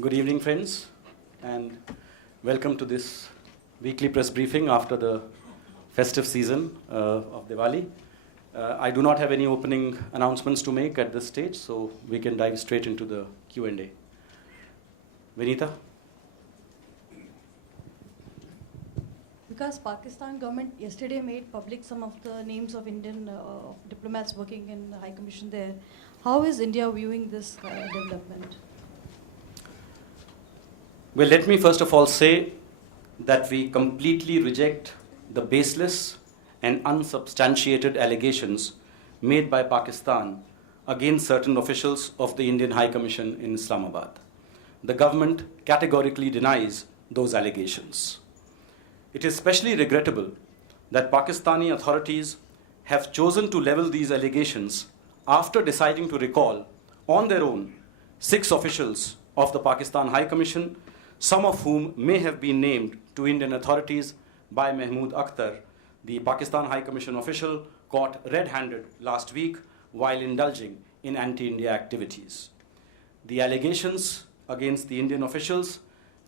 Good evening, friends, and welcome to this weekly press briefing after the festive season of Diwali. I do not have any opening announcements to make at this stage, so we can dive straight into the Q&A. Vinita? Because Pakistan government yesterday made public some of the names of Indian diplomats working in the High Commission there, how is India viewing this development? Well, let me first of all say that we completely reject the baseless and unsubstantiated allegations made by Pakistan against certain officials of the Indian High Commission in Islamabad. The government categorically denies those allegations. It is especially regrettable that Pakistani authorities have chosen to level these allegations after deciding to recall on their own 6 officials of the Pakistan High Commission, some of whom may have been named to Indian authorities by Mahmood Akhtar, the Pakistan High Commission official caught red-handed last week while indulging in anti-India activities. The allegations against the Indian officials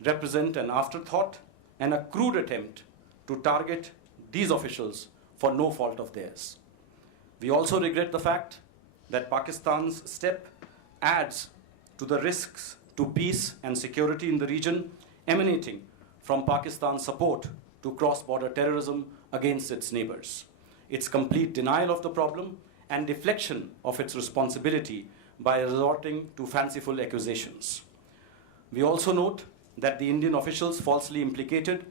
represent an afterthought and a crude attempt to target these officials for no fault of theirs. We also regret the fact that Pakistan's step adds to the risks to peace and security in the region emanating from Pakistan's support to cross-border terrorism against its neighbors, its complete denial of the problem and deflection of its responsibility by resorting to fanciful accusations. We also note that the Indian officials falsely implicated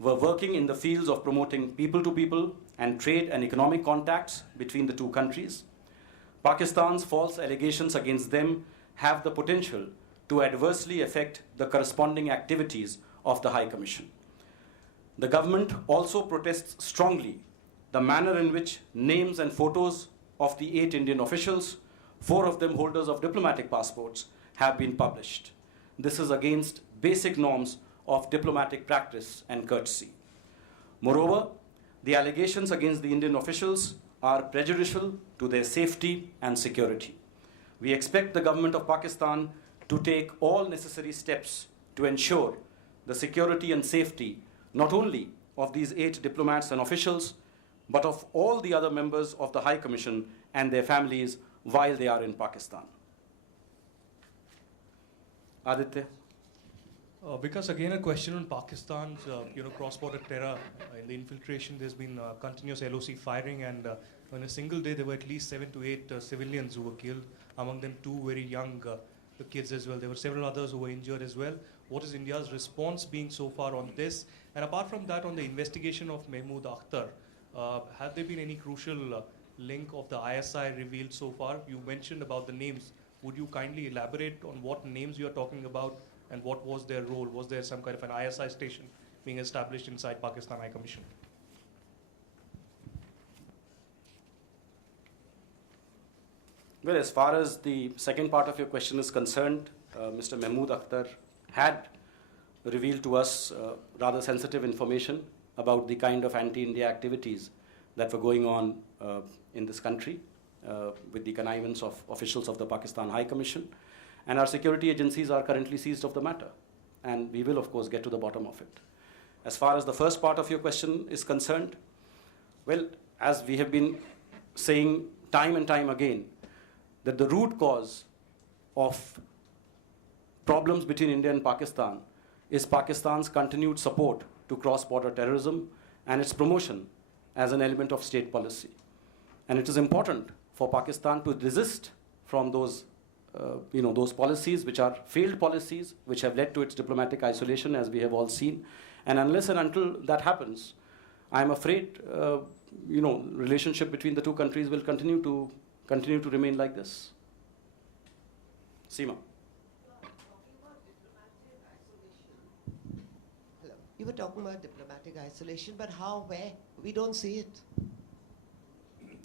were working in the fields of promoting people-to-people and trade and economic contacts between the two countries. Pakistan's false allegations against them have the potential to adversely affect the corresponding activities of the High Commission. The government also protests strongly the manner in which names and photos of the 8 Indian officials, 4 of them holders of diplomatic passports, have been published. This is against basic norms of diplomatic practice and courtesy. Moreover, the allegations against the Indian officials are prejudicial to their safety and security. We expect the government of Pakistan to take all necessary steps to ensure the security and safety not only of these 8 diplomats and officials, but of all the other members of the High Commission and their families while they are in Pakistan. Aditya? Because again, a question on Pakistan's cross-border terror. In the infiltration, there's been continuous LOC firing, and in a single day, there were at least 7 to 8 civilians who were killed, among them 2 very young kids as well. There were several others who were injured as well. What is India's response being so far on this? And apart from that, on the investigation of Mahmood Akhtar, have there been any crucial link of the ISI revealed so far? You mentioned about the names. Would you kindly elaborate on what names you are talking about and what was their role? Was there some kind of an ISI station being established inside Pakistan High Commission? Well, as far as the second part of your question is concerned, Mr. Mahmood Akhtar had revealed to us rather sensitive information about the kind of anti-India activities that were going on in this country with the connivance of officials of the Pakistan High Commission. And our security agencies are currently seized of the matter. And we will, of course, get to the bottom of it. As far as the first part of your question is concerned, well, as we have been saying time and time again, that the root cause of problems between India and Pakistan is Pakistan's continued support to cross-border terrorism and its promotion as an element of state policy. And it is important for Pakistan to desist from those policies which are failed policies, which have led to its diplomatic isolation, as we have all seen. And unless and until that happens, I'm afraid, relationship between the two countries will continue to remain like this. Seema. Hello. You were talking about diplomatic isolation, but how, where? We don't see it.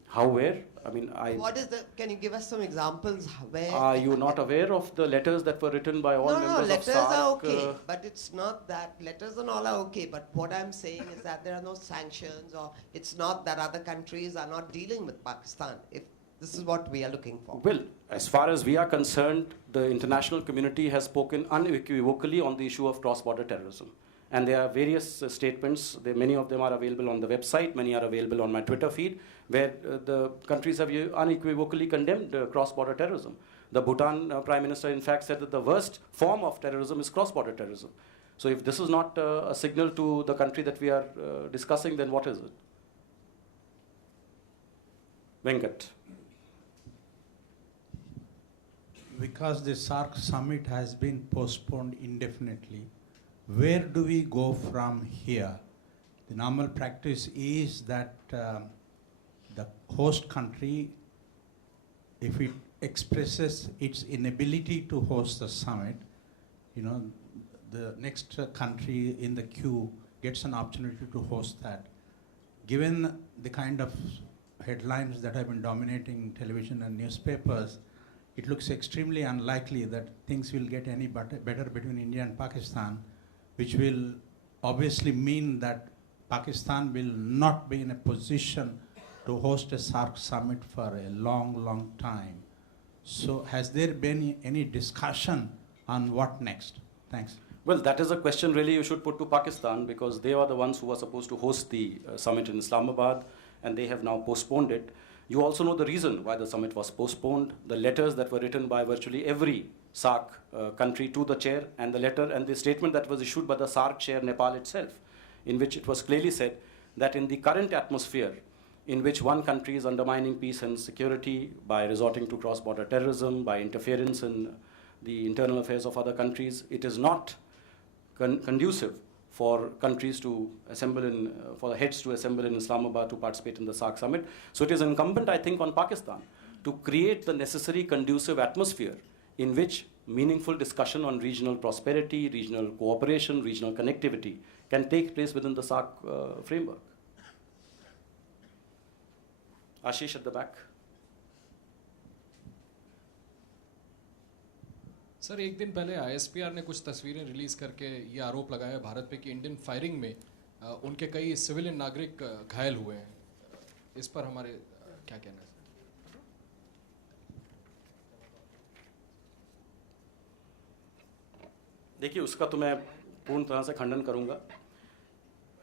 How, where? What is can you give us some examples where? Are you not aware of the letters that were written by all members of SAARC? No, letters are okay, but it's not that. Letters and all are okay, but what I'm saying is that there are no sanctions, or it's not that other countries are not dealing with Pakistan. If This is what we are looking for. Well, as far as we are concerned, the international community has spoken unequivocally on the issue of cross-border terrorism. And there are various statements, many of them are available on the website, many are available on my Twitter feed, where the countries have unequivocally condemned cross-border terrorism. The Bhutan Prime Minister, in fact, said that the worst form of terrorism is cross-border terrorism. So if this is not a signal to the country that we are discussing, then what is it? Venkat. Because the SAARC summit has been postponed indefinitely, where do we go from here? The normal practice is that the host country, if it expresses its inability to host the summit, the next country in the queue gets an opportunity to host that. Given the kind of headlines that have been dominating television and newspapers, it looks extremely unlikely that things will get any better between India and Pakistan, which will obviously mean that Pakistan will not be in a position to host a SAARC summit for a long, long time. So has there been any discussion on what next? Thanks. Well, that is a question really you should put to Pakistan, because they are the ones who were supposed to host the summit in Islamabad, and they have now postponed it. You also know the reason why the summit was postponed. The letters that were written by virtually every SAARC country to the chair, and the letter and the statement that was issued by the SAARC chair, Nepal itself, in which it was clearly said that in the current atmosphere, in which one country is undermining peace and security by resorting to cross-border terrorism, by interference in the internal affairs of other countries, it is not conducive for countries to assemble for the heads to assemble in Islamabad to participate in the SAARC summit. So it is incumbent, I think, on Pakistan to create the necessary conducive atmosphere in which meaningful discussion on regional prosperity, regional cooperation, regional connectivity can take place within the SAARC framework. Ashish at the back. Sir एक दिन पहले ISPR ने कुछ तस्वीरें release करके ये आरोप लगाया भारत पे कि इंडियन फायरिंग में उनके कई सिविलियन नागरिक घायल हुए हैं. इस पर हमारे क्या कहना है? देखिए, उसका तो मैं पूर्ण तरह से खंडन करूंगा.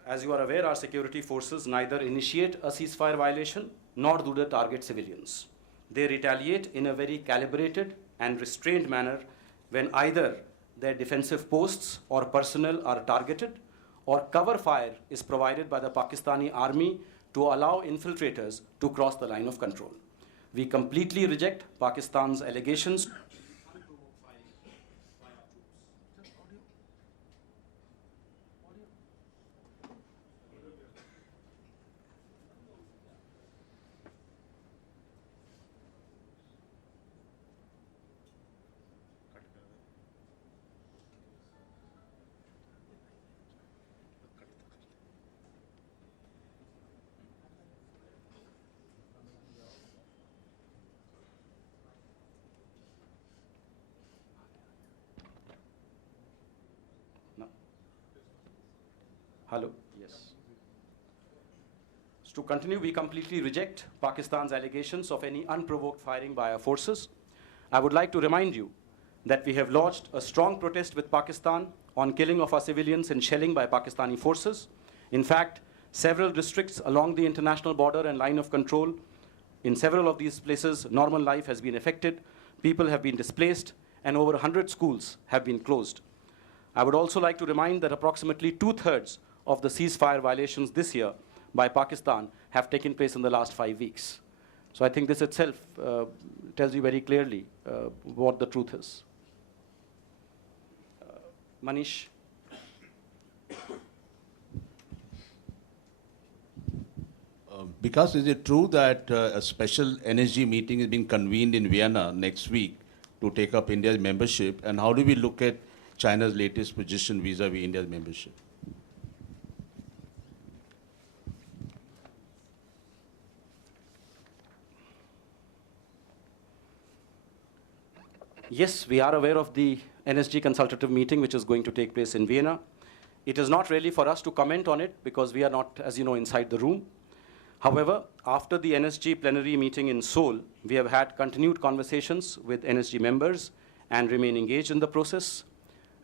As you are aware, our security forces neither initiate a ceasefire violation nor do they target civilians. They retaliate in a very calibrated and restrained manner when either their defensive posts or personnel are targeted or cover fire is provided by the Pakistani army to allow infiltrators to cross the line of control. We completely reject Pakistan's allegations. Hello? Yes. So to continue, we completely reject Pakistan's allegations of any unprovoked firing by our forces. I would like to remind you that we have lodged a strong protest with Pakistan on killing of our civilians and shelling by Pakistani forces. In fact, several districts along the international border and line of control, in several of these places, normal life has been affected, people have been displaced, and over 100 schools have been closed. I would also like to remind that approximately 2/3 of the ceasefire violations this year by Pakistan have taken place in the last 5 weeks. So I think this itself tells you very clearly what the truth is. Manish. Because is it true that a special NSG meeting is being convened in Vienna next week to take up India's membership? And how do we look at China's latest position vis-a-vis India's membership? Yes, we are aware of the NSG consultative meeting which is going to take place in Vienna. It is not really for us to comment on it because we are not, as you know, inside the room. However, after the NSG plenary meeting in Seoul, we have had continued conversations with NSG members and remain engaged in the process.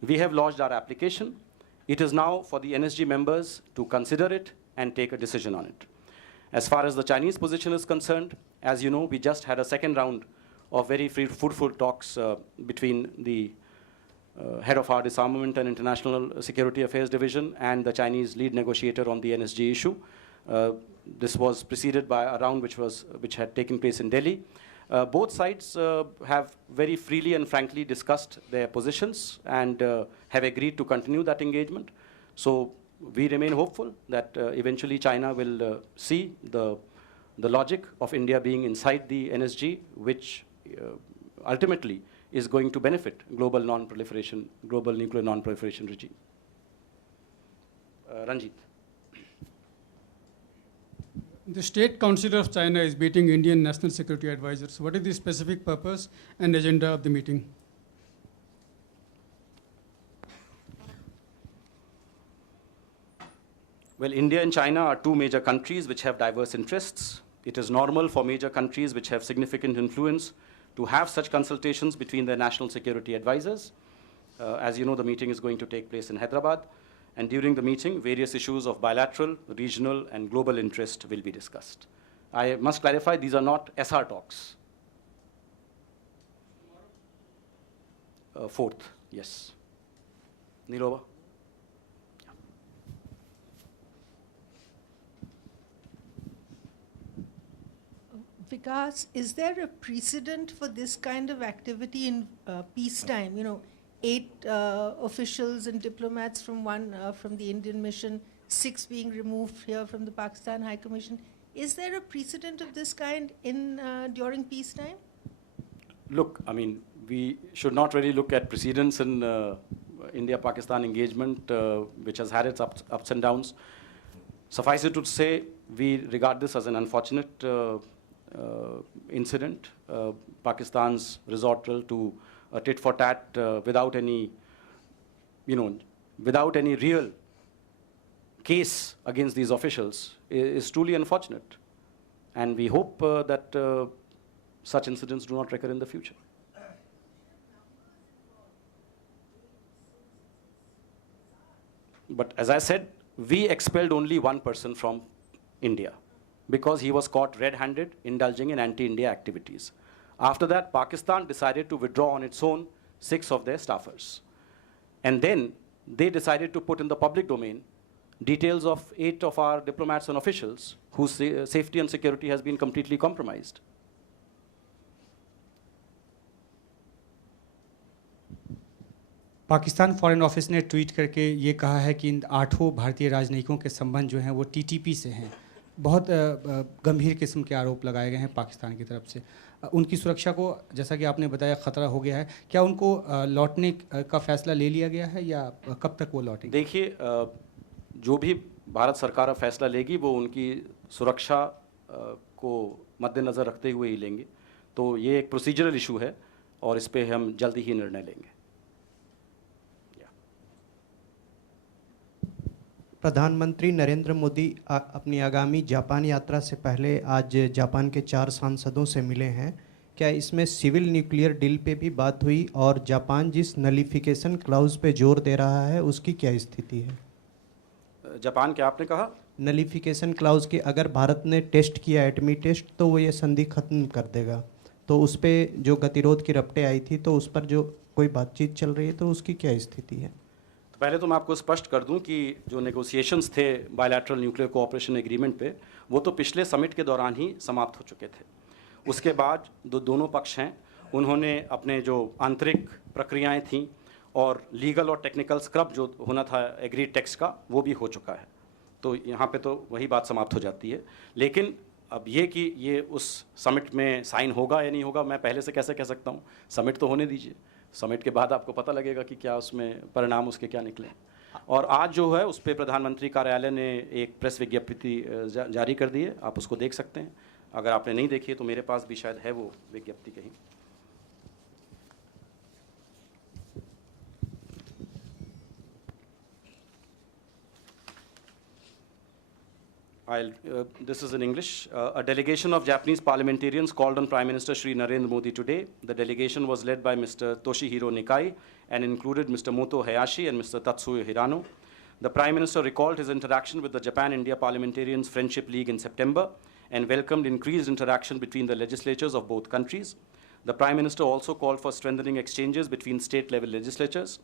We have lodged our application. It is now for the NSG members to consider it and take a decision on it. As far as the Chinese position is concerned, as you know, we just had a second round of very fruitful talks between the head of our Disarmament and International Security Affairs Division and the Chinese lead negotiator on the NSG issue. This was preceded by a round which had taken place in Delhi. Both sides have very freely and frankly discussed their positions and have agreed to continue that engagement. So we remain hopeful that eventually China will see the logic of India being inside the NSG, which ultimately is going to benefit global non-proliferation, global nuclear non-proliferation regime. Ranjit. The State Council of China is meeting Indian National Security Advisors. What is the specific purpose and agenda of the meeting? Well, India and China are two major countries which have diverse interests. It is normal for major countries which have significant influence to have such consultations between their national security advisors. As you know, the meeting is going to take place in Hyderabad. And during the meeting, various issues of bilateral, regional, and global interest will be discussed. I must clarify, these are not SR talks. 4th, yes. Nilova? Vikas, is there a precedent for this kind of activity in peacetime? You know, 8 officials and diplomats from the Indian mission, 6 being removed here from the Pakistan High Commission. Is there a precedent of this kind during peacetime? Look, I mean, we should not really look at precedents in India-Pakistan engagement, which has had its ups and downs. Suffice it to say, we regard this as an unfortunate incident. Pakistan's resortal to a tit for tat without any real case against these officials is truly unfortunate. And we hope that such incidents do not recur in the future. But as I said, we expelled only one person from India because he was caught red-handed indulging in anti-India activities. After that, Pakistan decided to withdraw on its own 6 of their staffers. And then they decided to put in the public domain details of 8 of our diplomats and officials whose safety and security has been completely compromised. Pakistan foreign office ने tweet करके ये कहा है कि इन 8 भारतीय राजनयिकों के संबंध जो हैं वो टीटीपी से हैं। बहुत गंभीर किस्म के आरोप लगाए गए हैं पाकिस्तान की तरफ से। उनकी सुरक्षा को, जैसा कि आपने बताया, ख़तरा हो गया है। क्या उनको लौटने का फैसला ले लिया गया है या कब तक वो लौटेंगे? देखिए, जो भी भारत सरकार अब फैसला लेगी वो उनकी सुरक्षा को मद्देनज़र रखते हुए ही लेंगे। तो ये एक प्रोसीजरल इशू है और इस पर हम जल्दी ही निर्णय लेंगे। प्रधानमंत्री नरेंद्र मोदी अपनी आगामी जापान यात्रा से पहले आज जापान के 4 सांसदों से मिले हैं। क्या इसमें सिविल न्यूक्लियर डील पे भी बात हुई और जापान जिस नलिफिकेशन क्लाउज पे जोर दे रहा है उसकी क्या स्थिति है? जापान क्या आपने कहा? नलिफिकेशन क्लाउज की अगर भारत ने टेस्ट किया एटमी टेस्ट तो वो ये संधि खत्म कर देगा, तो उस पर जो गतिरोध की रपटें आई थी तो उस पर जो कोई बातचीत चल रही है तो उसकी क्या स्थिति है? तो पहले तो मैं आपको स्पष्ट कर दूं कि जो नेगोशिएशंस थे बायलैटरल न्यूक्लियर कोऑपरेशन एग्रीमेंट पे वो तो पिछले समिट के दौरान ही समाप्त हो चुके थे। उसके बाद दोनों पक्ष हैं उन्होंने अपने जो आंतरिक प्रक्रियाएं थीं और लीगल और टेक्निकल स्क्रब जो होना था एग्रीड टेक्स्ट का वो भी हो चुका है। तो यहाँ पे तो वही बात समाप्त हो जाती है। लेकिन अब ये कि ये उस समिट में साइन होगा या नहीं होगा मैं पहले से कैसे कह सकता हूँ? समिट तो होने दीजिए, समिट के बाद आपको पता लगेगा कि क्या उसमें परिणाम उसके क्या निकले। और आज जो है उस पर प्रधानमंत्री कार्यालय ने एक प्रेस विज्ञप्ति जारी कर दी है, आप उसको देख सकते हैं। अगर आपने नहीं देखी है तो मेरे पास भी शायद है वो विज्ञप्ति कहीं। This is in English. A delegation of Japanese parliamentarians called on Prime Minister Shri Narendra Modi today. The delegation was led by Mr. Toshihiro Nikai and included Mr. Moto Hayashi and Mr. Tatsuya Hirano. The Prime Minister recalled his interaction with the Japan-India Parliamentarians Friendship League in September and welcomed increased interaction between the legislatures of both countries. The Prime Minister also called for strengthening exchanges between state-level legislatures.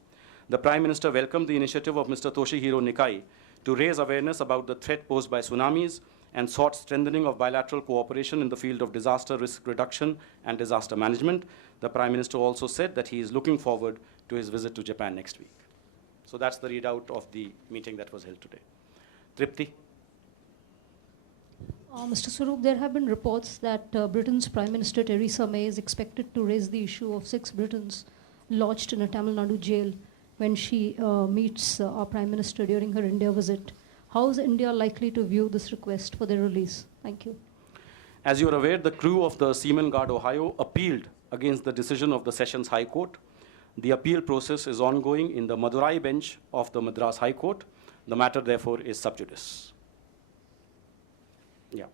The Prime Minister welcomed the initiative of Mr. Toshihiro Nikai to raise awareness about the threat posed by tsunamis and sought strengthening of bilateral cooperation in the field of disaster risk reduction and disaster management. The Prime Minister also said that he is looking forward to his visit to Japan next week. So that's the readout of the meeting that was held today. Tripti? Mr. Swarup, there have been reports that Britain's Prime Minister Theresa May is expected to raise the issue of 6 Britons lodged in a Tamil Nadu jail when she meets our Prime Minister during her India visit. How is India likely to view this request for their release? Thank you. As you are aware, the crew of the Seaman Guard Ohio appealed against the decision of the Sessions High Court. The appeal process is ongoing in the Madurai bench of the Madras High Court. The matter, therefore, is sub judice. Yeah.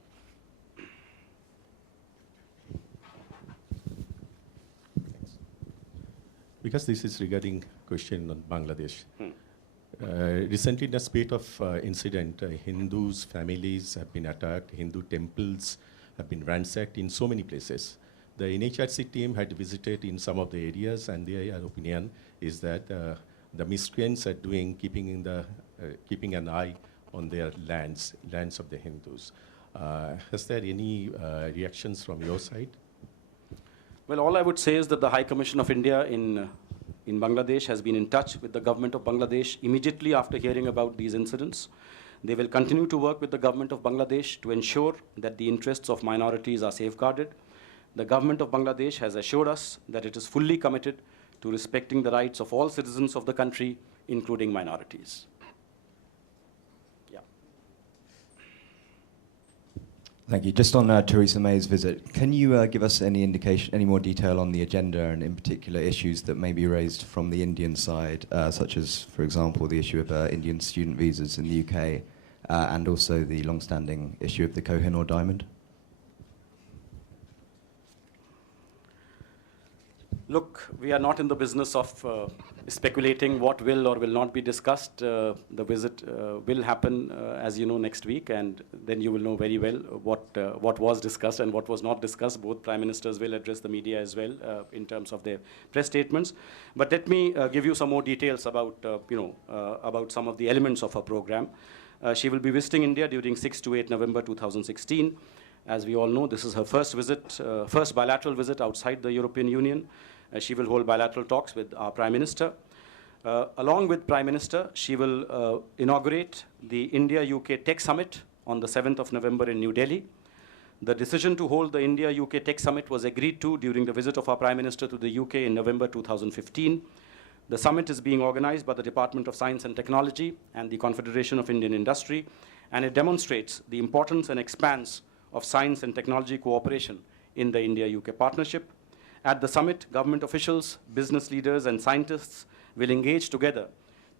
Because this is regarding question on Bangladesh. Recently, in a spate of incident, Hindus, families have been attacked, Hindu temples have been ransacked in so many places. The NHRC team had visited in some of the areas, and their opinion is that the miscreants are keeping an eye on their lands of the Hindus. Has there any reactions from your side? Well, all I would say is that the High Commission of India in Bangladesh has been in touch with the government of Bangladesh immediately after hearing about these incidents. They will continue to work with the government of Bangladesh to ensure that the interests of minorities are safeguarded. The government of Bangladesh has assured us that it is fully committed to respecting the rights of all citizens of the country, including minorities. Thank you. Just on Theresa May's visit, can you give us any indication, any more detail on the agenda and in particular issues that may be raised from the Indian side, such as, for example, the issue of Indian student visas in the UK and also the long-standing issue of the Kohinoor diamond? Look, we are not in the business of speculating what will or will not be discussed. The visit will happen, as you know, next week, and then you will know very well what was discussed and what was not discussed. Both Prime Ministers will address the media as well in terms of their press statements. But let me give you some more details about, about some of the elements of her program. She will be visiting India during 6 to 8 November 2016. As we all know, this is her first bilateral visit outside the European Union. She will hold bilateral talks with our Prime Minister. Along with Prime Minister, she will inaugurate the India-UK Tech Summit on the 7th of November in New Delhi. The decision to hold the India-UK Tech Summit was agreed to during the visit of our Prime Minister to the UK in November 2015. The summit is being organized by the Department of Science and Technology and the Confederation of Indian Industry, and it demonstrates the importance and expanse of science and technology cooperation in the India-UK partnership. At the summit, government officials, business leaders, and scientists will engage together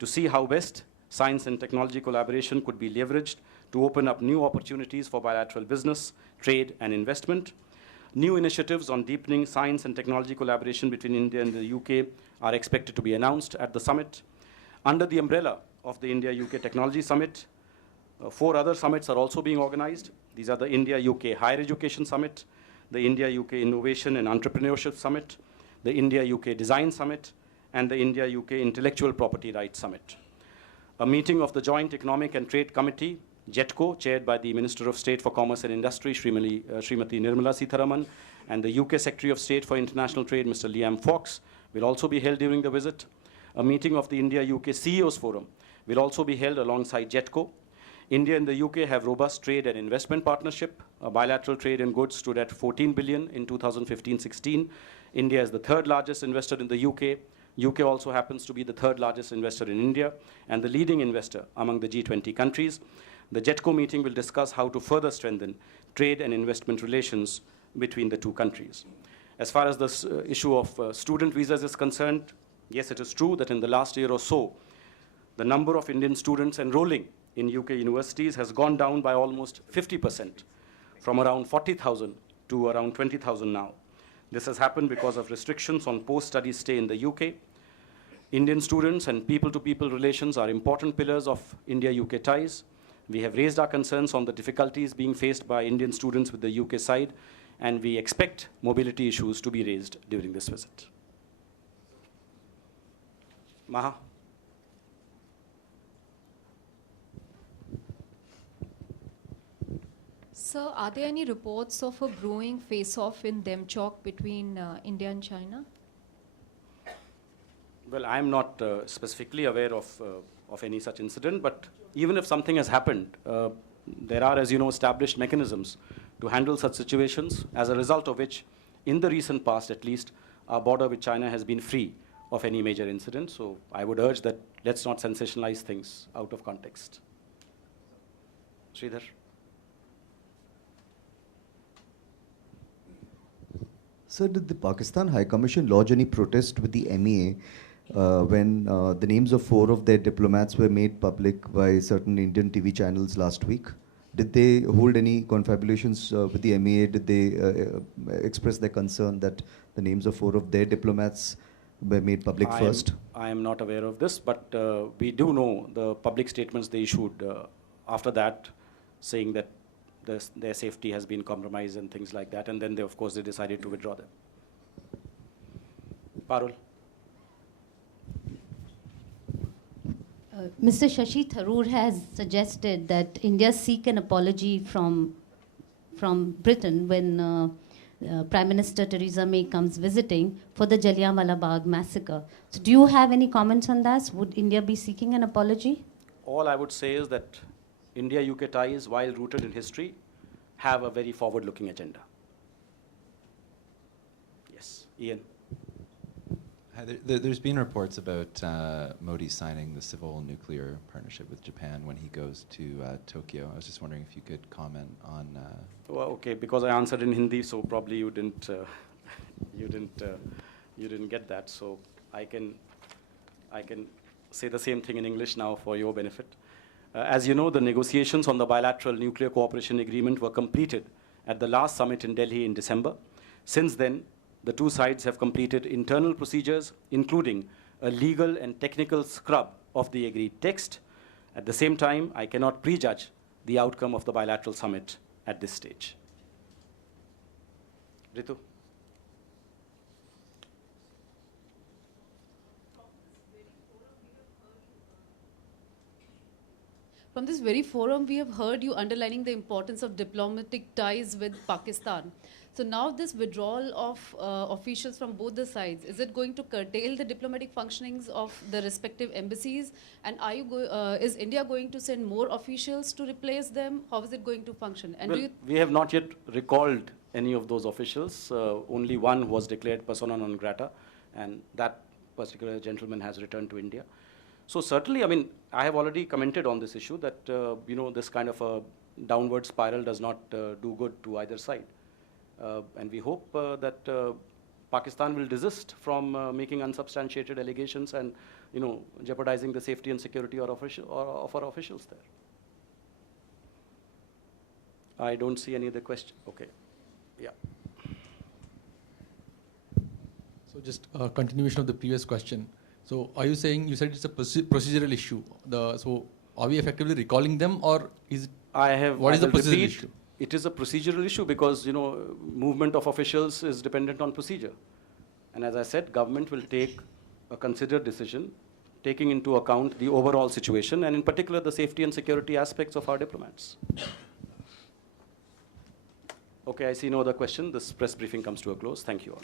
to see how best science and technology collaboration could be leveraged to open up new opportunities for bilateral business, trade, and investment. New initiatives on deepening science and technology collaboration between India and the UK are expected to be announced at the summit. Under the umbrella of the India-UK Technology Summit, 4 other summits are also being organized. These are the India-UK Higher Education Summit, the India-UK Innovation and Entrepreneurship Summit, the India-UK Design Summit, and the India-UK Intellectual Property Rights Summit. A meeting of the Joint Economic and Trade Committee, JETCO, chaired by the Minister of State for Commerce and Industry, Srimati Nirmala Sitharaman, and the UK Secretary of State for International Trade, Mr. Liam Fox, will also be held during the visit. A meeting of the India-UK CEOs Forum will also be held alongside JETCO. India and the UK have robust trade and investment partnership. Bilateral trade in goods stood at 14 billion in 2015-16. India is the 3rd largest investor in the UK. UK also happens to be the 3rd largest investor in India and the leading investor among the G20 countries. The JETCO meeting will discuss how to further strengthen trade and investment relations between the two countries. As far as the issue of student visas is concerned, yes, it is true that in the last year or so, the number of Indian students enrolling in UK universities has gone down by almost 50%, from around 40,000 to around 20,000 now. This has happened because of restrictions on post-study stay in the UK. Indian students and people-to-people relations are important pillars of India-UK ties. We have raised our concerns on the difficulties being faced by Indian students with the UK side, and we expect mobility issues to be raised during this visit. Maha. Sir, are there any reports of a brewing face-off in Demchok between India and China? Well, I'm not specifically aware of any such incident, but even if something has happened, there are, as you know, established mechanisms to handle such situations, as a result of which, in the recent past at least, our border with China has been free of any major incident. So I would urge that let's not sensationalize things out of context. Sridhar. Sir, did the Pakistan High Commission lodge any protest with the MEA when the names of 4 of their diplomats were made public by certain Indian TV channels last week? Did they hold any confabulations with the MEA? Did they express their concern that the names of 4 of their diplomats were made public first? I am not aware of this, but we do know the public statements they issued after that, saying that their safety has been compromised and things like that, and then of course they decided to withdraw them. Parul. Mr. Shashi Tharoor has suggested that India seek an apology from Britain when Prime Minister Theresa May comes visiting for the Jallianwala Bagh massacre. So do you have any comments on that? Would India be seeking an apology? All I would say is that India-UK ties, while rooted in history, have a very forward-looking agenda. Yes, Ian. Hi, there's been reports about Modi signing the civil nuclear partnership with Japan when he goes to Tokyo. I was just wondering if you could comment on. Well, okay, because I answered in Hindi, so probably you didn't get that. So I can say the same thing in English now for your benefit. As you know, the negotiations on the bilateral nuclear cooperation agreement were completed at the last summit in Delhi in December. Since then, the two sides have completed internal procedures, including a legal and technical scrub of the agreed text. At the same time, I cannot prejudge the outcome of the bilateral summit at this stage. Ritu? From this very forum, we have heard you underlining the importance of diplomatic ties with Pakistan. So now this withdrawal of officials from both the sides, is it going to curtail the diplomatic functionings of the respective embassies? And is India going to send more officials to replace them? How is it going to function? And well, we have not yet recalled any of those officials. Only one was declared persona non grata, and that particular gentleman has returned to India. So certainly, I mean, I have already commented on this issue that, this kind of a downward spiral does not do good to either side. And we hope that Pakistan will desist from making unsubstantiated allegations and, jeopardizing the safety and security of our officials there. I don't see any other question. Okay. Yeah. So just a continuation of the previous question. So are you saying, you said it's a procedural issue. So are we effectively recalling them, or is it, what is the procedural issue? It is a procedural issue because, movement of officials is dependent on procedure. And as I said, government will take a considered decision, taking into account the overall situation, and in particular, the safety and security aspects of our diplomats. Okay, I see no other question. This press briefing comes to a close. Thank you all.